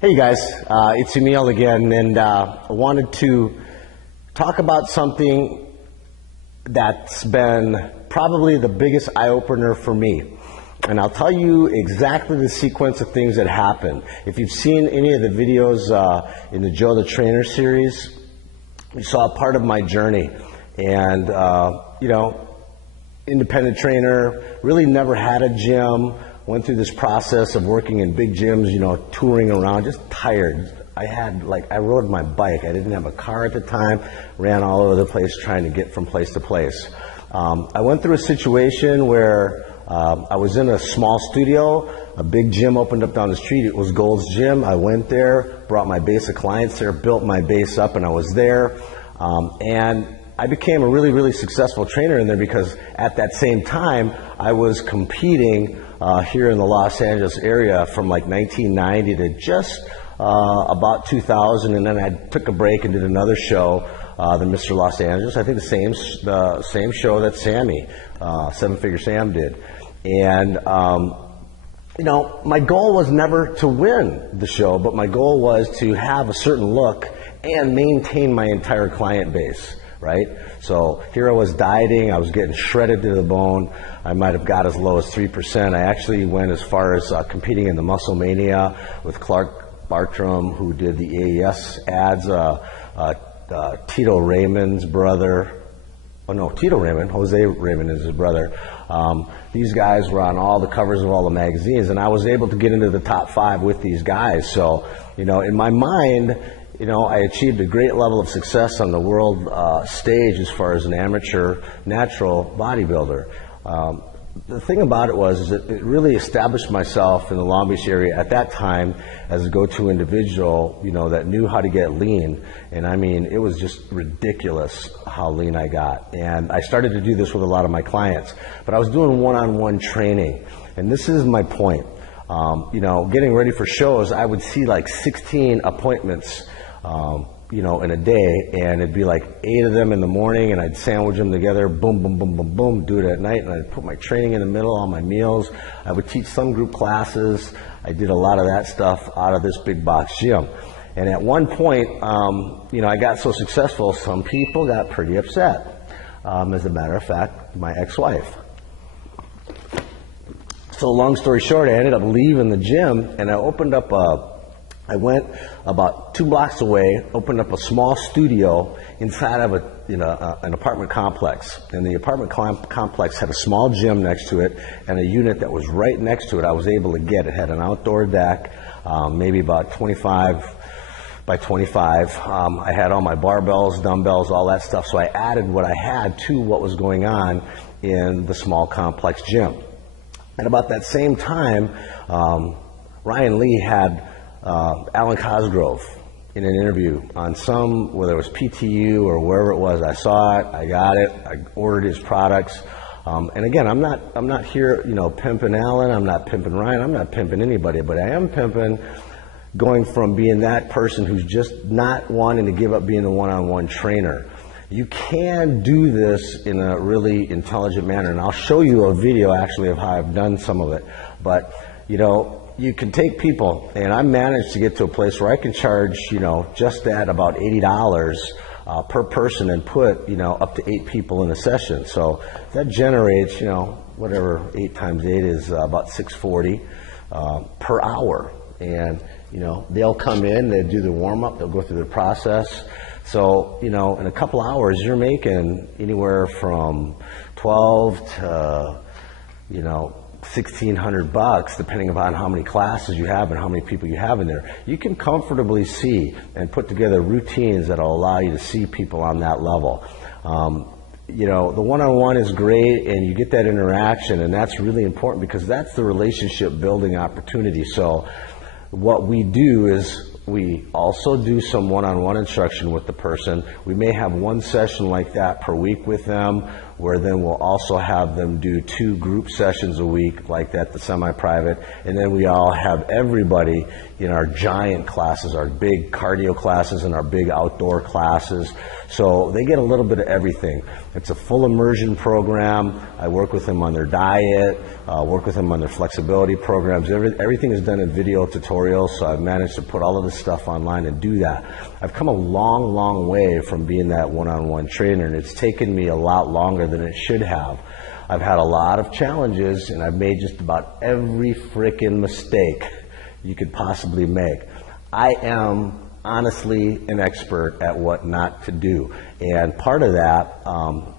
Hey guys, it's Emil again, and I wanted to talk about something that's been probably the biggest eye-opener for me. And I'll tell you exactly the sequence of things that happened. If you've seen any of the videos in the Joe the Trainer series, you saw a part of my journey. And, independent trainer, really never had a gym. Went through this process of working in big gyms, touring around, just tired. I rode my bike. I didn't have a car at the time, ran all over the place trying to get from place to place. I went through a situation where I was in a small studio, a big gym opened up down the street. It was Gold's Gym. I went there, brought my base of clients there, built my base up, and I was there. And I became a really, really successful trainer in there because at that same time, I was competing here in the Los Angeles area from like 1990 to just about 2000, and then I took a break and did another show, the Mr. Los Angeles. I think the same show that Sammy, Seven Figure Sam, did. And my goal was never to win the show, but my goal was to have a certain look and maintain my entire client base. Right? So here I was dieting, I was getting shredded to the bone. I might have got as low as 3%. I actually went as far as competing in the Muscle Mania with Clark Bartram, who did the AES ads, Tito Raymond's brother. Oh no, Tito Raymond, Jose Raymond is his brother. These guys were on all the covers of all the magazines, and I was able to get into the top 5 with these guys. So, in my mind, I achieved a great level of success on the world stage as far as an amateur natural bodybuilder. The thing about it was that it really established myself in the Long Beach area at that time as a go-to individual, that knew how to get lean. And I mean, it was just ridiculous how lean I got. And I started to do this with a lot of my clients. But I was doing one-on-one training. And this is my point. Getting ready for shows, I would see like 16 appointments in a day, and it'd be like 8 of them in the morning, and I'd sandwich them together, boom, boom, boom, boom, boom, do it at night, and I'd put my training in the middle, all my meals. I would teach some group classes. I did a lot of that stuff out of this big box gym. And at one point, I got so successful, some people got pretty upset. As a matter of fact, my ex-wife. So long story short, I ended up leaving the gym, and I went about 2 blocks away, opened up a small studio inside of an apartment complex. And the apartment complex had a small gym next to it and a unit that was right next to it. I was able to get it. Had an outdoor deck, maybe about 25 by 25. I had all my barbells, dumbbells, all that stuff. So I added what I had to what was going on in the small complex gym. At about that same time, Ryan Lee had Alan Cosgrove in an interview on whether it was PTU or wherever it was. I saw it, I got it, I ordered his products. And again, I'm not here, pimping Alan, I'm not pimping Ryan, I'm not pimping anybody, but I am pimping going from being that person who's just not wanting to give up being the one-on-one trainer. You can do this in a really intelligent manner, and I'll show you a video actually of how I've done some of it. But, you can take people, and I managed to get to a place where I can charge, just at about $80 per person and put, up to 8 people in a session. So that generates, whatever 8 times 8 is about $640 per hour. And, they'll come in, they do the warm-up, they'll go through the process. So, in a couple hours, you're making anywhere from 12 to, $1,600, depending upon how many classes you have and how many people you have in there. You can comfortably see and put together routines that will allow you to see people on that level. The one-on-one is great, and you get that interaction, and that's really important because that's the relationship building opportunity. So what we do is we also do some one-on-one instruction with the person. We may have one session like that per week with them, where then we'll also have them do 2 group sessions a week like that, the semi-private, and then we all have everybody in our giant classes, our big cardio classes and our big outdoor classes. So they get a little bit of everything. It's a full immersion program. I work with them on their diet, work with them on their flexibility programs. Everything is done in video tutorials, so I've managed to put all of this stuff online and do that. I've come a long, long way from being that one-on-one trainer, and it's taken me a lot longer than it should have. I've had a lot of challenges, and I've made just about every frickin' mistake you could possibly make. I am honestly an expert at what not to do, and part of that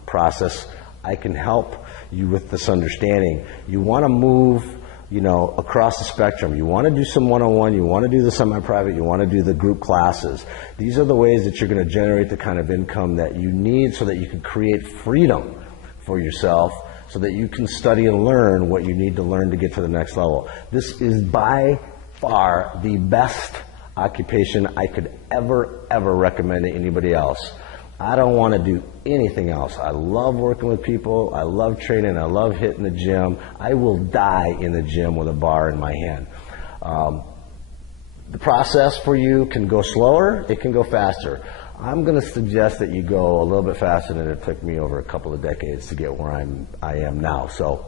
process, I can help you with this understanding. You want to move, across the spectrum. You want to do some one-on-one, you want to do the semi-private, you want to do the group classes. These are the ways that you're going to generate the kind of income that you need so that you can create freedom for yourself, so that you can study and learn what you need to learn to get to the next level. This is by far the best occupation I could ever recommend to anybody else. I don't want to do anything else. I love working with people. I love training. I love hitting the gym. I will die in the gym with a bar in my hand. The process for you can go slower. It can go faster. I'm going to suggest that you go a little bit faster than it took me over a couple of decades to get where I am now. So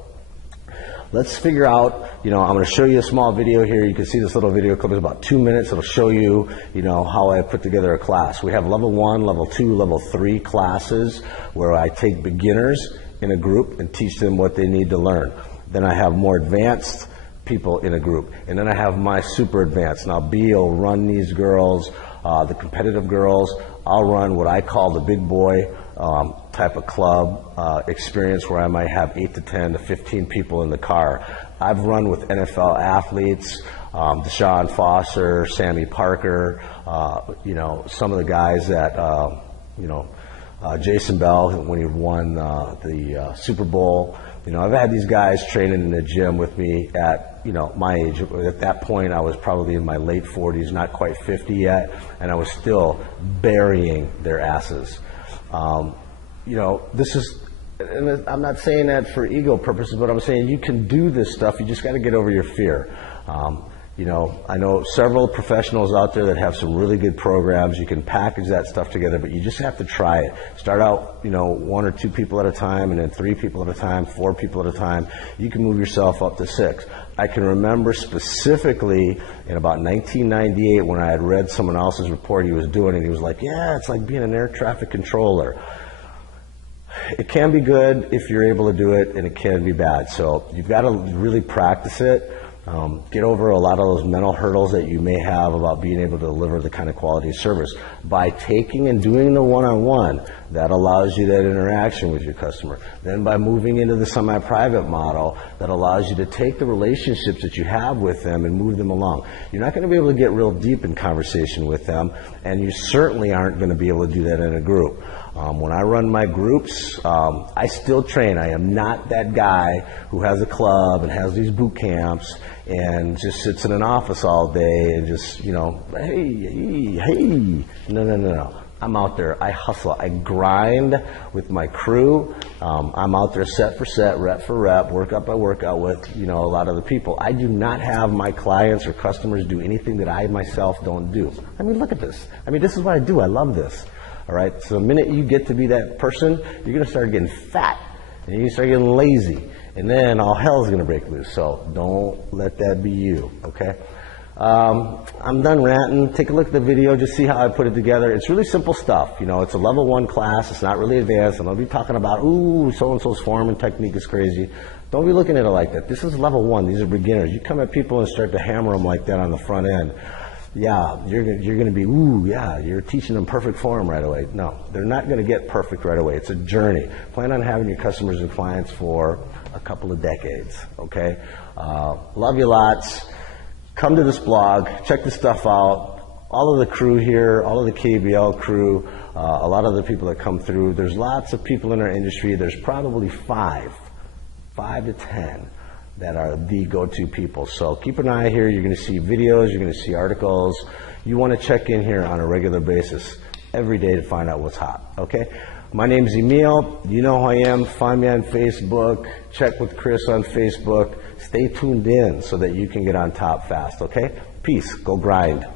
let's figure out, I'm going to show you a small video here. You can see this little video clip is about 2 minutes. It'll show you, how I put together a class. We have level 1, level 2, level 3 classes where I take beginners in a group and teach them what they need to learn. Then I have more advanced people in a group. And then I have my super advanced. Now B will run these girls, the competitive girls. I'll run what I call the big boy type of club experience, where I might have 8 to 10 to 15 people in the car. I've run with NFL athletes, Deshaun Foster, Sammy Parker, some of the guys that, Jason Bell, when he won the Super Bowl. I've had these guys training in the gym with me at, my age. At that point, I was probably in my late 40s, not quite 50 yet, and I was still burying their asses. This is, and I'm not saying that for ego purposes, but I'm saying you can do this stuff. You just got to get over your fear. I know several professionals out there that have some really good programs. You can package that stuff together, but you just have to try it. Start out, 1 or 2 people at a time, and then 3 people at a time, 4 people at a time. You can move yourself up to 6. I can remember specifically in about 1998 when I had read someone else's report he was doing, and he was like, yeah, it's like being an air traffic controller. It can be good if you're able to do it, and it can be bad. So you've got to really practice it. Get over a lot of those mental hurdles that you may have about being able to deliver the kind of quality service. By taking and doing the one-on-one, that allows you that interaction with your customer. Then by moving into the semi-private model, that allows you to take the relationships that you have with them and move them along. You're not going to be able to get real deep in conversation with them, and you certainly aren't going to be able to do that in a group. When I run my groups, I still train. I am not that guy who has a club and has these boot camps and just sits in an office all day and just, hey. No. I'm out there. I hustle. I grind with my crew. I'm out there set for set, rep for rep, workout by workout with, a lot of the people. I do not have my clients or customers do anything that I myself don't do. Look at this. This is what I do. I love this. All right, so the minute you get to be that person, you're going to start getting fat, and you start getting lazy, and then all hell's going to break loose. So don't let that be you, okay? I'm done ranting. Take a look at the video, just see how I put it together. It's really simple stuff. It's a level 1 class. It's not really advanced. I'm going to be talking about, so-and-so's form and technique is crazy. Don't be looking at it like that. This is level 1. These are beginners. You come at people and start to hammer them like that on the front end. Yeah, you're going to be, you're teaching them perfect form right away. No, they're not going to get perfect right away. It's a journey. Plan on having your customers and clients for a couple of decades, okay? Love you lots. Come to this blog. Check this stuff out. All of the crew here, all of the KBL crew, a lot of the people that come through. There's lots of people in our industry. There's probably 5 to 10. That are the go-to people. So keep an eye here. You're going to see videos. You're going to see articles. You want to check in here on a regular basis every day to find out what's hot. Okay? My name's Emil. You know who I am. Find me on Facebook. Check with Chris on Facebook. Stay tuned in so that you can get on top fast, okay? Peace. Go grind.